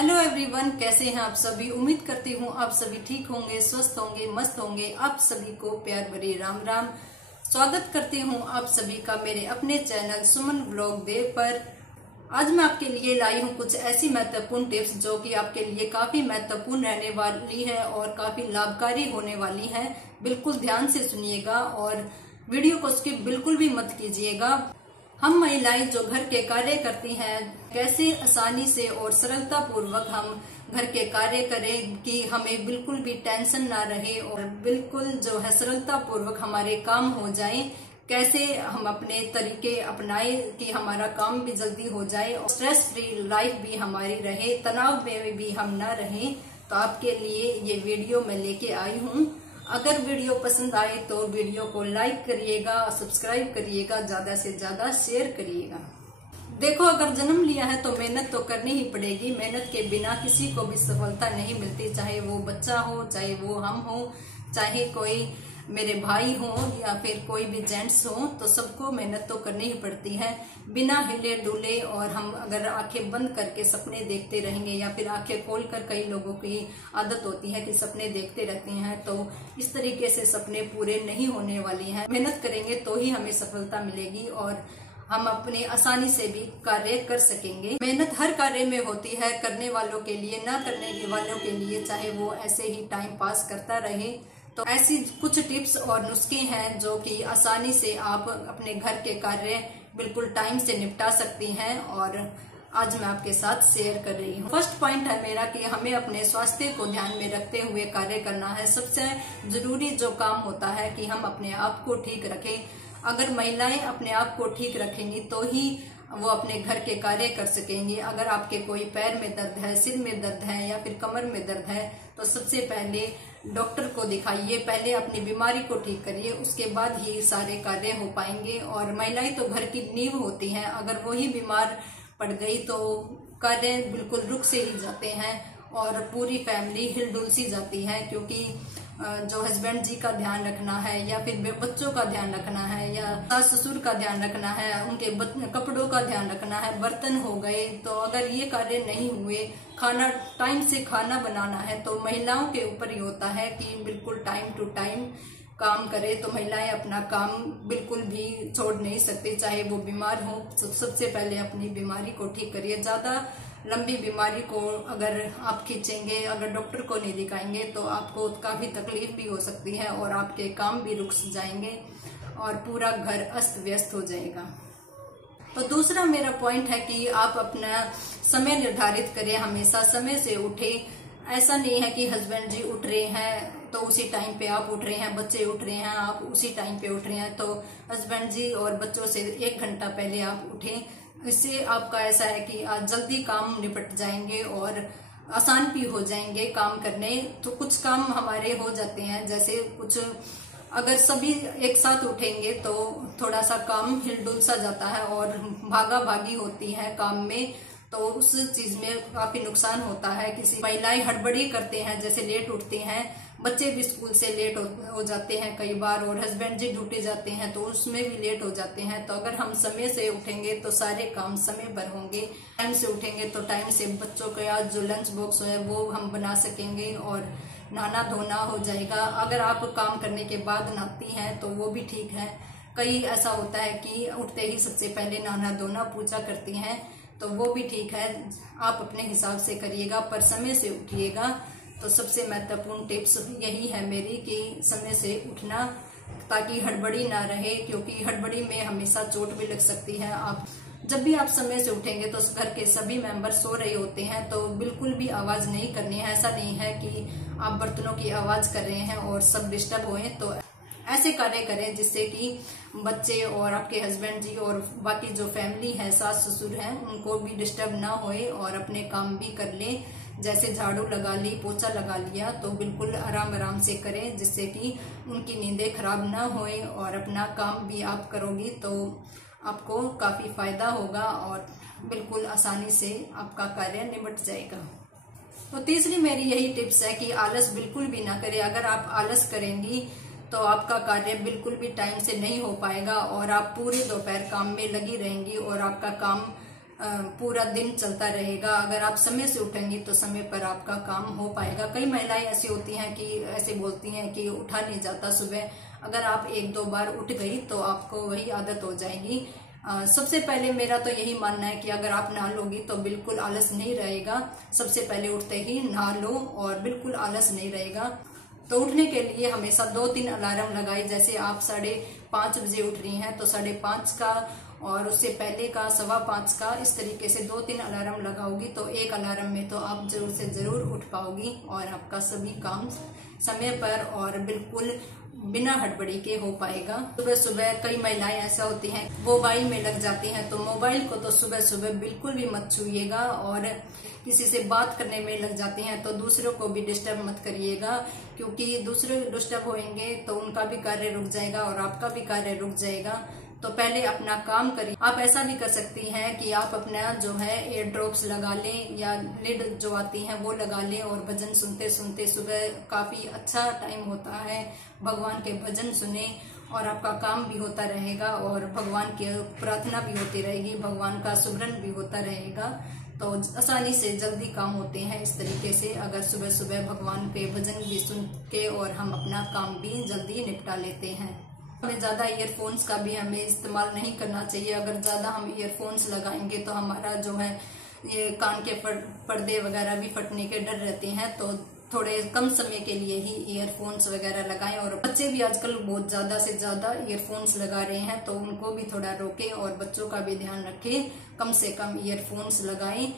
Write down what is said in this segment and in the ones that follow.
Hello everyone, कैसे हैं आप सभी। उम्मीद करती हूँ आप सभी ठीक होंगे, स्वस्थ होंगे, मस्त होंगे। आप सभी को प्यार भरी राम राम। स्वागत करती हूँ आप सभी का मेरे अपने चैनल सुमन ब्लॉग देव पर। आज मैं आपके लिए लाई हूँ कुछ ऐसी महत्वपूर्ण टिप्स जो कि आपके लिए काफी महत्वपूर्ण रहने वाली है और काफी लाभकारी होने वाली है। बिल्कुल ध्यान से सुनिएगा और वीडियो को स्किप बिल्कुल भी मत कीजिएगा। हम महिलाएं जो घर के कार्य करती हैं, कैसे आसानी से और सरलता पूर्वक हम घर के कार्य करें कि हमें बिल्कुल भी टेंशन ना रहे और बिल्कुल जो है सरलता पूर्वक हमारे काम हो जाए। कैसे हम अपने तरीके अपनाए कि हमारा काम भी जल्दी हो जाए और स्ट्रेस फ्री लाइफ भी हमारी रहे, तनाव में भी हम ना रहें। तो आपके लिए ये वीडियो मैं लेके आई हूँ। अगर वीडियो पसंद आए तो वीडियो को लाइक करिएगा, सब्सक्राइब करिएगा, ज्यादा से ज्यादा शेयर करिएगा। देखो, अगर जन्म लिया है तो मेहनत तो करनी ही पड़ेगी। मेहनत के बिना किसी को भी सफलता नहीं मिलती, चाहे वो बच्चा हो, चाहे वो हम हो, चाहे कोई मेरे भाई हो या फिर कोई भी जेंट्स हो, तो सबको मेहनत तो करनी ही पड़ती है। बिना हिले डुले और हम अगर आंखें बंद करके सपने देखते रहेंगे या फिर आंखें खोलकर, कई लोगों की आदत होती है कि सपने देखते रहते हैं, तो इस तरीके से सपने पूरे नहीं होने वाली हैं। मेहनत करेंगे तो ही हमें सफलता मिलेगी और हम अपने आसानी से भी कार्य कर सकेंगे। मेहनत हर कार्य में होती है, करने वालों के लिए, ना करने वालों के लिए, चाहे वो ऐसे ही टाइम पास करता रहे। तो ऐसी कुछ टिप्स और नुस्खे हैं जो कि आसानी से आप अपने घर के कार्य बिल्कुल टाइम से निपटा सकती हैं और आज मैं आपके साथ शेयर कर रही हूँ। फर्स्ट पॉइंट है मेरा कि हमें अपने स्वास्थ्य को ध्यान में रखते हुए कार्य करना है। सबसे जरूरी जो काम होता है कि हम अपने आप को ठीक रखें। अगर महिलाएं अपने आप को ठीक रखेंगी तो ही वो अपने घर के कार्य कर सकेंगी। अगर आपके कोई पैर में दर्द है, सिर में दर्द है या फिर कमर में दर्द है, तो सबसे पहले डॉक्टर को दिखाइए। पहले अपनी बीमारी को ठीक करिए, उसके बाद ही सारे कार्य हो पाएंगे। और महिलाएं तो घर की नींव होती हैं, अगर वही बीमार पड़ गई तो कार्य बिल्कुल रुक से ही जाते हैं और पूरी फैमिली हिलडुल सी जाती है। क्योंकि जो हस्बैंड जी का ध्यान रखना है या फिर बच्चों का ध्यान रखना है या सास ससुर का ध्यान रखना है, उनके कपड़ों का ध्यान रखना है, बर्तन हो गए, तो अगर ये कार्य नहीं हुए, खाना टाइम से खाना बनाना है, तो महिलाओं के ऊपर ही होता है कि बिल्कुल टाइम टू टाइम काम करे। तो महिलाएं अपना काम बिल्कुल भी छोड़ नहीं सकती, चाहे वो बीमार हो। सबसे पहले अपनी बीमारी को ठीक करिए। ज्यादा लंबी बीमारी को अगर आप खींचेंगे, अगर डॉक्टर को नहीं दिखाएंगे, तो आपको काफी तकलीफ भी हो सकती है और आपके काम भी रुक जाएंगे और पूरा घर अस्त व्यस्त हो जाएगा। तो दूसरा मेरा पॉइंट है कि आप अपना समय निर्धारित करें। हमेशा समय से उठे। ऐसा नहीं है कि हस्बैंड जी उठ रहे हैं तो उसी टाइम पे आप उठ रहे हैं, बच्चे उठ रहे हैं आप उसी टाइम पे उठ रहे हैं, तो हस्बैंड जी और बच्चों से 1 घंटा पहले आप उठें। इससे आपका ऐसा है कि आज जल्दी काम निपट जाएंगे और आसान भी हो जाएंगे काम करने। तो कुछ काम हमारे हो जाते हैं, जैसे कुछ अगर सभी एक साथ उठेंगे तो थोड़ा सा काम हिलडुल सा जाता है और भागा भागी होती है काम में, तो उस चीज में काफी नुकसान होता है। किसी महिलाएं हड़बड़ी करते हैं, जैसे लेट उठते हैं, बच्चे भी स्कूल से लेट हो जाते हैं कई बार, और हस्बैंड जी ड्यूटी जाते हैं तो उसमें भी लेट हो जाते हैं। तो अगर हम समय से उठेंगे तो सारे काम समय पर होंगे। टाइम से उठेंगे तो टाइम से बच्चों का जो लंच बॉक्स है वो हम बना सकेंगे और नहाना धोना हो जाएगा। अगर आप काम करने के बाद नहाती हैं तो वो भी ठीक है। कई ऐसा होता है कि उठते ही सबसे पहले नहाना धोना पूजा करती हैं, तो वो भी ठीक है। आप अपने हिसाब से करिएगा पर समय से उठिएगा। तो सबसे महत्वपूर्ण टिप्स यही है मेरी कि समय से उठना, ताकि हड़बड़ी ना रहे, क्योंकि हड़बड़ी में हमेशा चोट भी लग सकती है। आप जब भी आप समय से उठेंगे तो घर के सभी मेंबर सो रहे होते हैं, तो बिल्कुल भी आवाज नहीं करनी है। ऐसा नहीं है कि आप बर्तनों की आवाज कर रहे हैं और सब डिस्टर्ब हुए, तो ऐसे कार्य करें जिससे कि बच्चे और आपके हस्बैंड जी और बाकी जो फैमिली है, सास ससुर हैं, उनको भी डिस्टर्ब ना होए और अपने काम भी कर ले। जैसे झाड़ू लगा ली, पोछा लगा लिया, तो बिल्कुल आराम आराम से करें जिससे कि उनकी नींदें खराब ना होए और अपना काम भी आप करोगी तो आपको काफी फायदा होगा और बिल्कुल आसानी से आपका कार्य निपट जाएगा। तो तीसरी मेरी यही टिप्स है कि आलस बिल्कुल भी ना करें। अगर आप आलस करेंगी तो आपका कार्य बिल्कुल भी टाइम से नहीं हो पाएगा और आप पूरे दोपहर काम में लगी रहेंगी और आपका काम पूरा दिन चलता रहेगा। अगर आप समय से उठेंगी तो समय पर आपका काम हो पाएगा। कई महिलाएं ऐसी होती हैं कि ऐसे बोलती हैं कि उठा नहीं जाता सुबह। अगर आप 1-2 बार उठ गई तो आपको वही आदत हो जाएगी। सबसे पहले मेरा तो यही मानना है कि अगर आप नहा लोगी तो बिल्कुल आलस नहीं रहेगा। सबसे पहले उठते ही नहा लो और बिल्कुल आलस नहीं रहेगा। तो उठने के लिए हमेशा 2-3 अलार्म लगाए। जैसे आप 5:30 बजे उठ रही हैं तो 5:30 का और उससे पहले का 5:15 का, इस तरीके से 2-3 अलार्म लगाओगी तो एक अलार्म में तो आप जरूर से जरूर उठ पाओगी और आपका सभी काम समय पर और बिल्कुल बिना हड़बड़ी के हो पाएगा। सुबह सुबह कई महिलाएं ऐसा होती हैं मोबाइल में लग जाती हैं, तो मोबाइल को तो सुबह सुबह बिल्कुल भी मत छूइएगा। और किसी से बात करने में लग जाती हैं तो दूसरों को भी डिस्टर्ब मत करिएगा, क्योंकि दूसरे डिस्टर्ब होंगे तो उनका भी कार्य रुक जाएगा और आपका भी कार्य रुक जाएगा। तो पहले अपना काम करिए। आप ऐसा भी कर सकती हैं कि आप अपना जो है एयर ड्रॉप्स लगा लें या लिड जो आती हैं वो लगा लें और भजन सुनते सुनते सुबह काफी अच्छा टाइम होता है। भगवान के भजन सुने और आपका काम भी होता रहेगा और भगवान की प्रार्थना भी होती रहेगी, भगवान का सुमरन भी होता रहेगा। तो आसानी से जल्दी काम होते हैं इस तरीके से, अगर सुबह सुबह भगवान के भजन भी सुन के और हम अपना काम भी जल्दी निपटा लेते हैं। हमें ज्यादा ईयरफोन्स का भी हमें इस्तेमाल नहीं करना चाहिए। अगर ज्यादा हम ईयरफोन्स लगाएंगे तो हमारा जो है ये कान के पर्दे वगैरह भी फटने के डर रहते हैं। तो थोड़े कम समय के लिए ही ईयरफोन्स वगैरह लगाएं। और बच्चे भी आजकल बहुत ज्यादा से ज्यादा ईयरफोन्स लगा रहे हैं, तो उनको भी थोड़ा रोकें और बच्चों का भी ध्यान रखें, कम से कम ईयरफोन्स लगाएं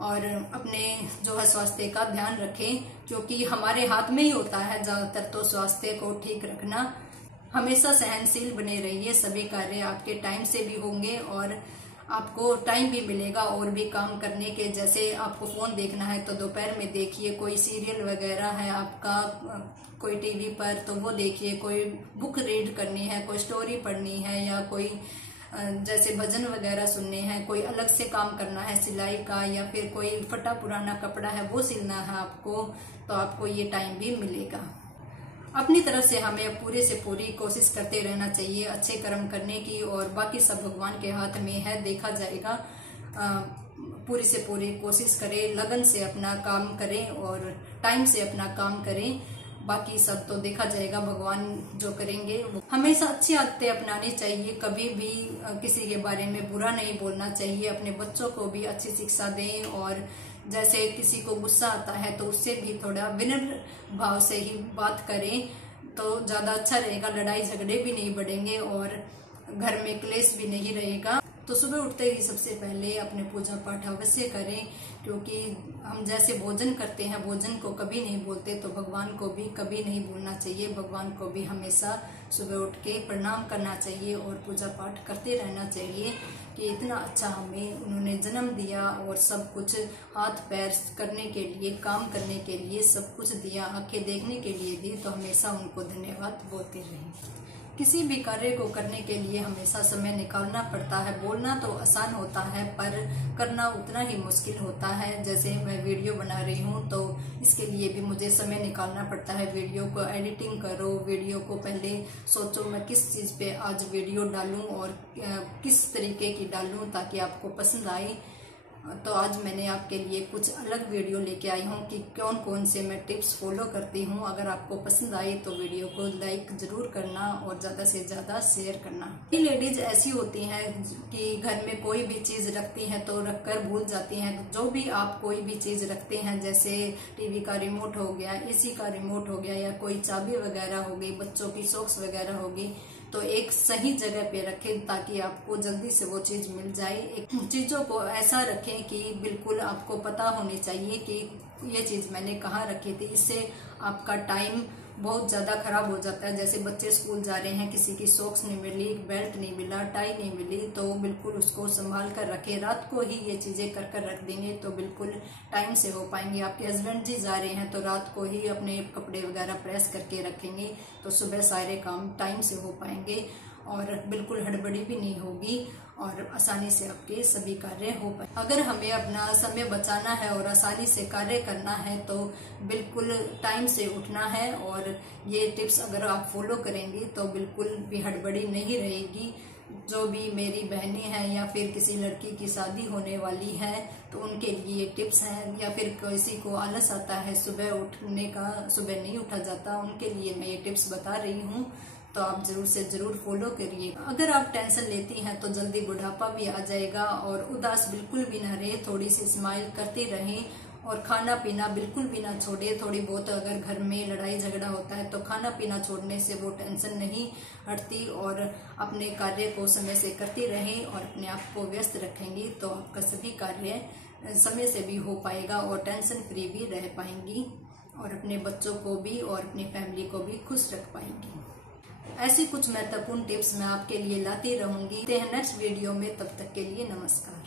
और अपने जो है स्वास्थ्य का ध्यान रखें, क्योंकि हमारे हाथ में ही होता है ज्यादातर तो स्वास्थ्य को ठीक रखना। हमेशा सहनशील बने रहिए, सभी कार्य आपके टाइम से भी होंगे और आपको टाइम भी मिलेगा और भी काम करने के। जैसे आपको फोन देखना है तो दोपहर में देखिए, कोई सीरियल वगैरह है आपका कोई टीवी पर तो वो देखिए, कोई बुक रीड करनी है, कोई स्टोरी पढ़नी है या कोई जैसे भजन वगैरह सुनने हैं, कोई अलग से काम करना है सिलाई का या फिर कोई फटा पुराना कपड़ा है वो सिलना है आपको, तो आपको ये टाइम भी मिलेगा। अपनी तरफ से हमें पूरे से पूरी कोशिश करते रहना चाहिए अच्छे कर्म करने की, और बाकी सब भगवान के हाथ में है, देखा जाएगा। पूरी से पूरी कोशिश करें, लगन से अपना काम करें और टाइम से अपना काम करें, बाकी सब तो देखा जाएगा, भगवान जो करेंगे। हमेशा अच्छी आदतें अपनानी चाहिए, कभी भी किसी के बारे में बुरा नहीं बोलना चाहिए। अपने बच्चों को भी अच्छी शिक्षा दें और जैसे किसी को गुस्सा आता है तो उससे भी थोड़ा विनम्र भाव से ही बात करें तो ज्यादा अच्छा रहेगा। लड़ाई झगड़े भी नहीं बढ़ेंगे और घर में क्लेश भी नहीं रहेगा। तो सुबह उठते ही सबसे पहले अपने पूजा पाठ अवश्य करें, क्योंकि हम जैसे भोजन करते हैं भोजन को कभी नहीं बोलते, तो भगवान को भी कभी नहीं भूलना चाहिए। भगवान को भी हमेशा सुबह उठ के प्रणाम करना चाहिए और पूजा पाठ करते रहना चाहिए कि इतना अच्छा हमें उन्होंने जन्म दिया और सब कुछ हाथ पैर करने के लिए, काम करने के लिए सब कुछ दिया, आंखें देखने के लिए दी, तो हमेशा उनको धन्यवाद बोलते रहें। किसी भी कार्य को करने के लिए हमेशा समय निकालना पड़ता है। बोलना तो आसान होता है पर करना उतना ही मुश्किल होता है। जैसे मैं वीडियो बना रही हूँ तो इसके लिए भी मुझे समय निकालना पड़ता है। वीडियो को एडिटिंग करो, वीडियो को पहले सोचो मैं किस चीज पे आज वीडियो डालूं और किस तरीके की डालूं ताकि आपको पसंद आए। तो आज मैंने आपके लिए कुछ अलग वीडियो लेके आई हूँ कि कौन कौन से मैं टिप्स फॉलो करती हूँ। अगर आपको पसंद आए तो वीडियो को लाइक जरूर करना और ज्यादा से ज्यादा शेयर करना। ये लेडीज ऐसी होती हैं कि घर में कोई भी चीज रखती हैं तो रखकर भूल जाती हैं। जो भी आप कोई भी चीज रखते हैं, जैसे टीवी का रिमोट हो गया, एसी का रिमोट हो गया या कोई चाबी वगैरह हो गई, बच्चों की सॉक्स वगैरह होगी, तो एक सही जगह पे रखें ताकि आपको जल्दी से वो चीज मिल जाए। एक चीजों को ऐसा रखें कि बिल्कुल आपको पता होनी चाहिए कि ये चीज मैंने कहाँ रखी थी। इससे आपका टाइम बहुत ज्यादा खराब हो जाता है। जैसे बच्चे स्कूल जा रहे हैं, किसी की सॉक्स नहीं मिली, बेल्ट नहीं मिला, टाई नहीं मिली, तो बिल्कुल उसको संभाल कर रखें। रात को ही ये चीजें कर कर रख देंगे तो बिल्कुल टाइम से हो पाएंगे। आपके हस्बैंड जी जा रहे हैं तो रात को ही अपने कपड़े वगैरह प्रेस करके रखेंगे तो सुबह सारे काम टाइम से हो पाएंगे और बिल्कुल हड़बड़ी भी नहीं होगी और आसानी से आपके सभी कार्य हो पाए। अगर हमें अपना समय बचाना है और आसानी से कार्य करना है तो बिल्कुल टाइम से उठना है और ये टिप्स अगर आप फॉलो करेंगी तो बिल्कुल भी हड़बड़ी नहीं रहेगी। जो भी मेरी बहनें हैं या फिर किसी लड़की की शादी होने वाली है तो उनके लिए ये टिप्स हैं, या फिर किसी को आलस आता है सुबह उठने का, सुबह नहीं उठा जाता, उनके लिए मैं ये टिप्स बता रही हूँ। तो आप जरूर से जरूर फॉलो करिए। अगर आप टेंशन लेती हैं तो जल्दी बुढ़ापा भी आ जाएगा और उदास बिल्कुल भी ना रहे, थोड़ी सी स्माइल करते रहें और खाना पीना बिल्कुल भी ना छोड़े। थोड़ी बहुत अगर घर में लड़ाई झगड़ा होता है तो खाना पीना छोड़ने से वो टेंशन नहीं हटती, और अपने कार्य को समय से करती रहें और अपने आप को व्यस्त रखेंगी तो आपका सभी कार्य समय से भी हो पाएगा और टेंशन फ्री भी रह पाएंगी और अपने बच्चों को भी और अपनी फैमिली को भी खुश रख पाएंगी। ऐसी कुछ महत्वपूर्ण टिप्स मैं आपके लिए लाती रहूंगी। नेक्स्ट वीडियो में, तब तक के लिए नमस्कार।